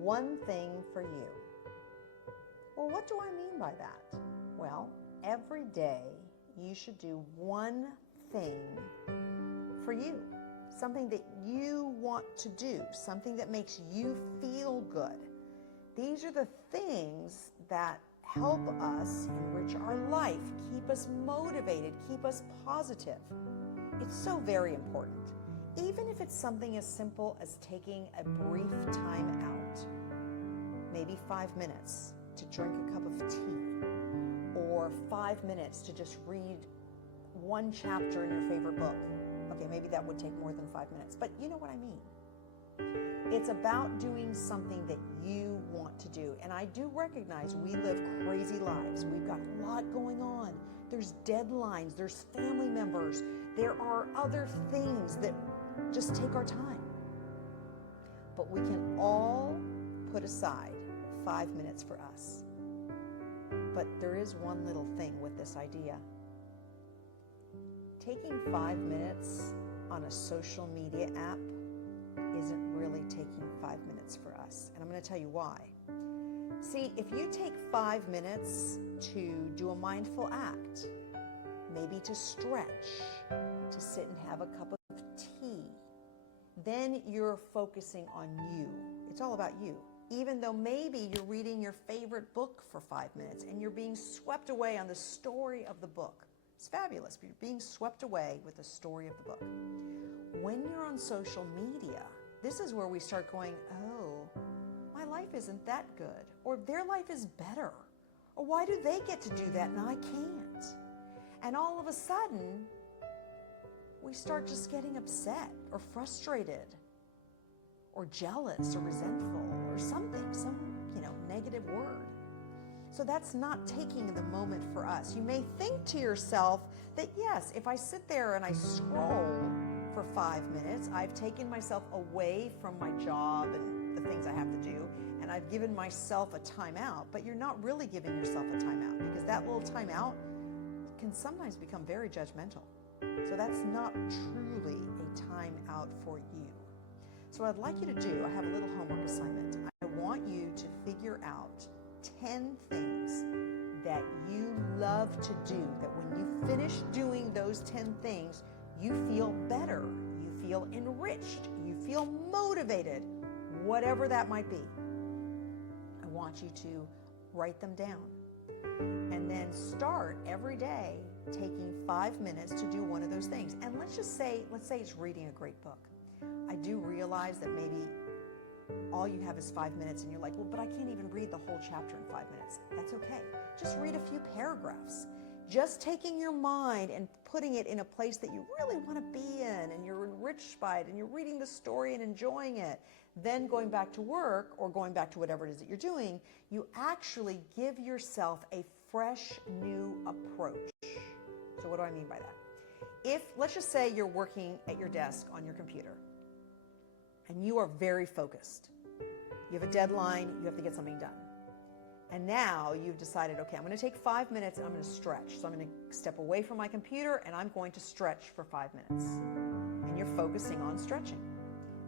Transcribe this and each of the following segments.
One thing for you. Well, what do I mean by that? Well, every day you should do one thing for you. Something that you want to do, something that makes you feel good. These are the things that help us enrich our life, keep us motivated, keep us positive. It's so very important. Even if it's something as simple as taking a brief time out, maybe 5 minutes to drink a cup of tea, or 5 minutes to just read one chapter in your favorite book. Okay, maybe that would take more than 5 minutes, but you know what I mean. It's about doing something that you want to do. And I do recognize we live crazy lives. We've got a lot going on. There's deadlines, there's family members, there are other things that just take our time. But we can all put aside 5 minutes for us. But there is one little thing with this idea. Taking 5 minutes on a social media app isn't really taking 5 minutes for us. And I'm going to tell you why. See, if you take 5 minutes to do a mindful act, maybe to stretch, to sit and have a cup of tea, then you're focusing on you. It's all about you. Even though maybe you're reading your favorite book for 5 minutes and you're being swept away on the story of the book. It's fabulous, but you're being swept away with the story of the book. When you're on social media, this is where we start going, oh, my life isn't that good, or their life is better, or why do they get to do that and I can't? And all of a sudden, we start just getting upset or frustrated or jealous or resentful or something, some negative word. So that's not taking the moment for us. You may think to yourself that yes, if I sit there and I scroll for 5 minutes, I've taken myself away from my job and the things I have to do, and I've given myself a timeout, but you're not really giving yourself a timeout because that little timeout can sometimes become very judgmental. So that's not truly a timeout for you. So what I'd like you to do, I have a little homework assignment. I want you to figure out 10 things that you love to do, that when you finish doing those 10 things, you feel better, you feel enriched, you feel motivated, whatever that might be. I want you to write them down and then start every day taking 5 minutes to do one of those things. And let's say it's reading a great book. I do realize that maybe all you have is 5 minutes and you're like, well, but I can't even read the whole chapter in 5 minutes. That's okay. Just read a few paragraphs. Just taking your mind and putting it in a place that you really want to be in and you're enriched by it and you're reading the story and enjoying it. Then going back to work or going back to whatever it is that you're doing, you actually give yourself a fresh new approach. So what do I mean by that? Let's just say you're working at your desk on your computer and you are very focused. You have a deadline, you have to get something done. And now you've decided, okay, I'm going to take 5 minutes and I'm going to stretch. So I'm going to step away from my computer and I'm going to stretch for 5 minutes. And you're focusing on stretching.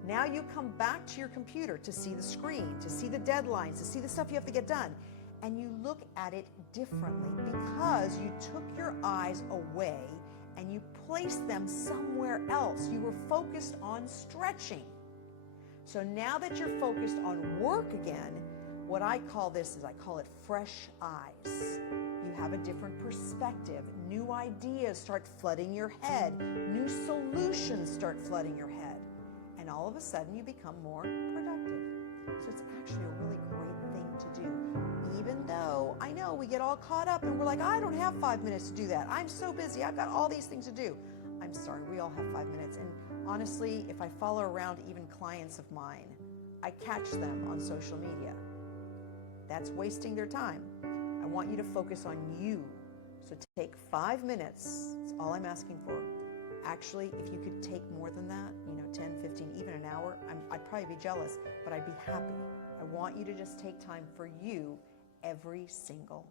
Now you come back to your computer to see the screen, to see the deadlines, to see the stuff you have to get done. And you look at it differently because you took your eyes away and you placed them somewhere else. You were focused on stretching. So now that you're focused on work again, what I call this is I call it fresh eyes. You have a different perspective. New ideas start flooding your head. New solutions start flooding your head. And all of a sudden you become more productive. So it's actually a really great thing to do. Even though I know we get all caught up and we're like, I don't have 5 minutes to do that. I'm so busy. I've got all these things to do. I'm sorry, we all have 5 minutes. And honestly, if I follow around even clients of mine, I catch them on social media. That's wasting their time. I want you to focus on you. So take 5 minutes. That's all I'm asking for. Actually, if you could take more than that, 10, 15, even an hour, I'd probably be jealous, but I'd be happy. I want you to just take time for you every single